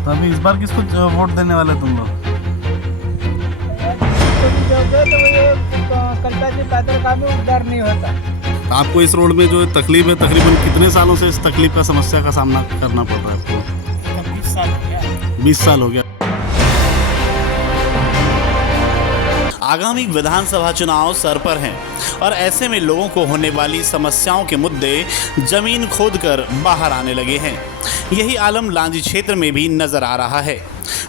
तो अभी इस बार किसको वोट देने वाले तुम लोग? तो ये कलता जी पैदल काम में उद्धार नहीं होता। आपको इस रोड में जो तकलीफ है, तकरीबन कितने सालों से इस तकलीफ का समस्या का सामना करना पड़ रहा है आपको? 20 साल हो गया। 20 साल हो गया। आगामी विधानसभा चुनाव सर पर हैं और ऐसे में लोगों को होने वाली समस्याओं के मुद्दे जमीन खोदकर बाहर आने लगे हैं। यही आलम लांजी क्षेत्र में भी नजर आ रहा है,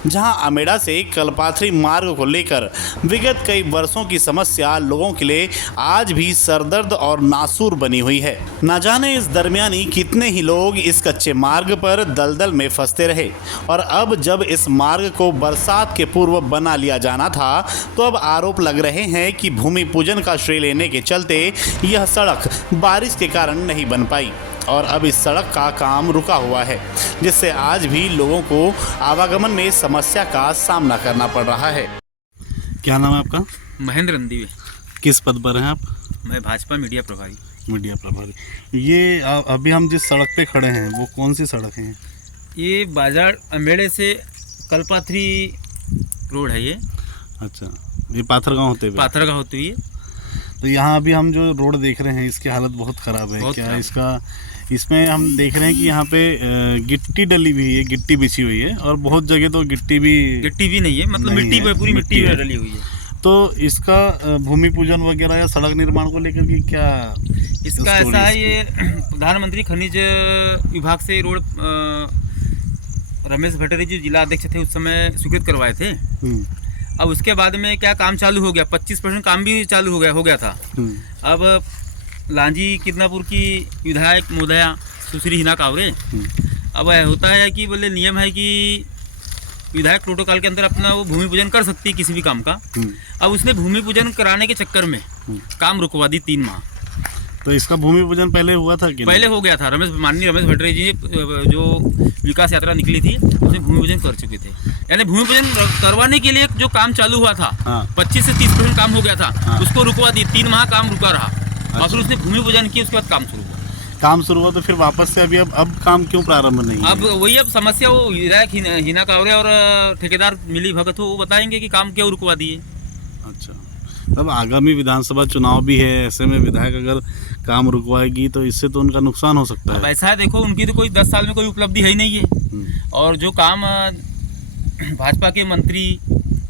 जहां अमेड़ा से कलपाथरी मार्ग को लेकर विगत कई वर्षों की समस्या लोगों के लिए आज भी सरदर्द और नासूर बनी हुई है। न जाने इस दरमियानी कितने ही लोग इस कच्चे मार्ग पर दलदल में फंसते रहे और अब जब इस मार्ग को बरसात के पूर्व बना लिया जाना था तो अब आरोप लग रहे हैं कि भूमि पूजन का श्रेय लेने के चलते यह सड़क बारिश के कारण नहीं बन पाई और अब इस सड़क का काम रुका हुआ है, जिससे आज भी लोगों को आवागमन में समस्या का सामना करना पड़ रहा है। क्या नाम है आपका? महेंद्र रणदीवे। किस पद पर हैं आप? मैं भाजपा मीडिया प्रभारी। मीडिया प्रभारी। ये अभी हम जिस सड़क पे खड़े हैं वो कौन सी सड़क है? ये बाजार अम्बेड़े से कलपाथरी रोड है। ये अच्छा, ये पाथरगांव होते हुए? पाथरगांव होती हुई है। तो यहाँ अभी हम जो रोड देख रहे हैं इसकी हालत बहुत ख़राब है। क्या इसका इसमें हम देख रहे हैं कि यहाँ पे गिट्टी डली हुई है, गिट्टी बिछी हुई है और बहुत जगह तो गिट्टी भी नहीं है, मतलब मिट्टी है, पूरी मिट्टी डली हुई है। तो इसका भूमि पूजन वगैरह या सड़क निर्माण को लेकर के क्या इसका ऐसा है, ये प्रधानमंत्री खनिज विभाग से रोड रमेश भट्टरी जी जिला अध्यक्ष थे, उस समय स्वीकृत करवाए थे। अब उसके बाद में क्या काम चालू हो गया, 25% काम भी चालू हो गया था। अब लांजी किदनापुर की विधायक महोदया सुश्री हिना कावरे, अब होता है कि बोले नियम है कि विधायक प्रोटोकॉल के अंदर अपना वो भूमि पूजन कर सकती है किसी भी काम का। अब उसने भूमि पूजन कराने के चक्कर में काम रुकवा दी 3 माह। तो इसका भूमि पूजन पहले हुआ था कि पहले हो गया था। माननीय रमेश भट्टरी जी जो विकास यात्रा निकली थी उसमें भूमि पूजन कर चुके थे। यानी भूमि पूजन करवाने के लिए जो काम चालू हुआ था, 25 से 30% काम हो गया था, उसको रुकवा दी। 3 माह काम रुका रहा और फिर उसने भूमि पूजन किया, उसके बाद काम शुरू हुआ। तो फिर वापस से अभी अब काम क्यों प्रारंभ नहीं? अब वही अब समस्या वो विधायक हिना कावरे और ठेकेदार मिली भगत हो, वो बताएंगे कि काम क्यों रुकवा दिए। अच्छा, तब आगामी विधानसभा चुनाव भी है, ऐसे में विधायक अगर काम रुकवाएगी तो इससे तो उनका नुकसान हो सकता है। ऐसा है, देखो उनकी तो कोई 10 साल में कोई उपलब्धि है ही नहीं है और जो काम भाजपा के मंत्री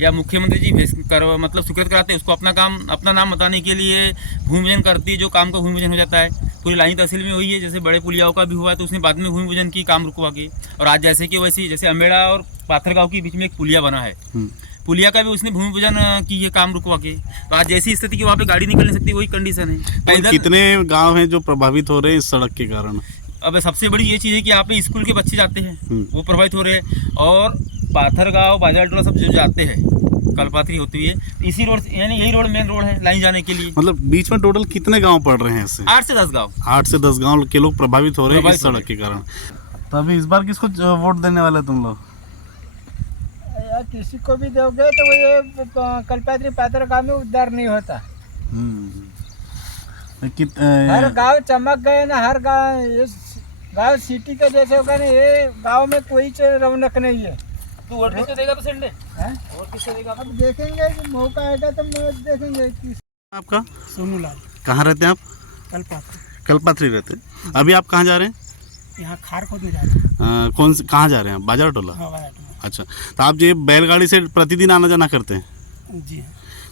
या मुख्यमंत्री जी मतलब स्वीकृत कराते हैं, उसको अपना काम अपना नाम बताने के लिए भूमि पूजन करती है। जो काम का भूमि पूजन हो जाता है पूरी लाइन तहसील में हुई है। जैसे बड़े पुलियाओं का भी हुआ है तो उसने बाद में भूमि पूजन की काम रुकवा के, और आज जैसे कि वैसे जैसे अम्बेड़ा और पाथरगांव के बीच में एक पुलिया बना है, पुलिया का भी उसने भूमि पूजन की है काम रुकवा के। तो आज जैसी स्थिति की वहाँ पे गाड़ी निकल नहीं सकती, वही कंडीशन है। तो कितने गांव हैं जो प्रभावित हो रहे हैं इस सड़क के कारण? अब सबसे बड़ी ये चीज़ है कि यहाँ पे स्कूल के बच्चे जाते हैं, वो प्रभावित हो रहे हैं, और पाथरगांव बाजार टोला सब जो जाते हैं कलपाथरी होती है, इसी रोड यानी यही रोड मेन रोड है लाइन जाने के लिए। मतलब बीच में टोटल कितने गांव पड़ रहे हैं इससे? 8 से 10 गाँव। 8 से 10 गांव के लोग प्रभावित हो रहे हैं इस सड़क के कारण। तो अभी इस बार किसको वोट देने वाले तुम लोग? किसी को भी दोगे तो वो ये कलपाथरी पैदल में उद्धार नहीं होता। हर गांव चमक गए ना, हर गांव सिटी के जैसे होगा ना, ये गांव में कोई रौनक नहीं है। तू वोट किसको देगा? तो संडे वोट किसको देगा? अब देखेंगे कि मौका आएगा तो देखेंगे। आपका? सोनूलाल। कहाँ रहते हैं आप? कलपाथरी रहते हैं। अभी आप कहाँ जा रहे हैं? यहाँ खार खोदने जा रहे हैं। कहाँ जा रहे हैं? बाजार टोला। अच्छा, तो आप ये बैलगाड़ी से प्रतिदिन आना जाना करते हैं? जी।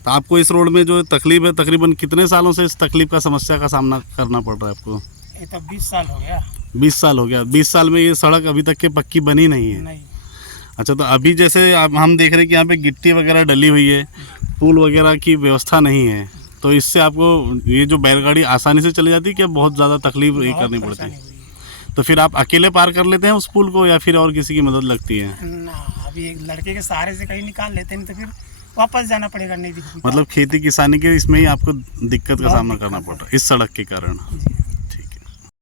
तो आपको इस रोड में जो तकलीफ है, तकरीबन कितने सालों से इस तकलीफ का समस्या का सामना करना पड़ रहा है आपको? ये तो 20 साल हो गया। 20 साल हो गया। 20 साल में ये सड़क अभी तक के पक्की बनी नहीं है? नहीं। अच्छा, तो अभी जैसे हम देख रहे हैं कि यहाँ पे गिट्टी वगैरह डली हुई है, पुल वगैरह की व्यवस्था नहीं है, तो इससे आपको ये जो बैलगाड़ी आसानी से चली जाती है क्या बहुत ज़्यादा तकलीफ ये करनी पड़ती है? तो फिर आप अकेले पार कर लेते हैं उस पुल को या फिर और किसी की मदद लगती है? ना, अभी एक लड़के के सहारे से कहीं निकाल लेते हैं, तो फिर वापस जाना पड़ेगा। नहीं, मतलब खेती किसानी के इसमें ही आपको दिक्कत का सामना करना पड़ रहा है इस सड़क के कारण?